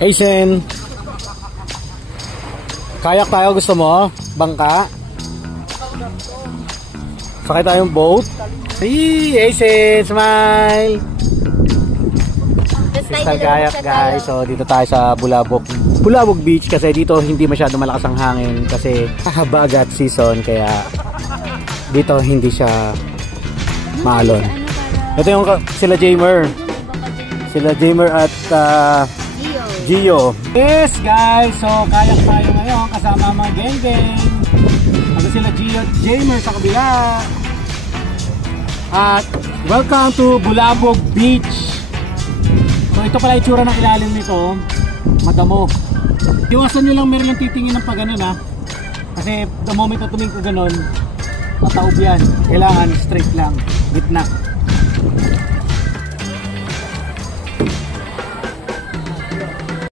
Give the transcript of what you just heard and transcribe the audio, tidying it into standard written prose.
Aisen, kayak tayo, gusto mo? Bangka? Sakay tayong boat. Hey, Aisen, smile! Crystal kayak guys. So dito tayo sa Bulabog Beach kasi dito hindi masyado malakas ang hangin kasi bagat season kaya dito hindi siya maalon. Ito yung sila Jamer at Gio. Yes guys, so kayak tayo ngayon kasama mga geng-geng. Ito sila Gio at Jamer sa kabila. At welcome to Bulabog Beach. So ito pala itsura ng ilalim nito, madamo. Iwasan nyo lang meron lang titingin ng pag ganun ha. Kasi the moment na tumingin ko ganun, mataob yan. Kailangan straight lang, gitna.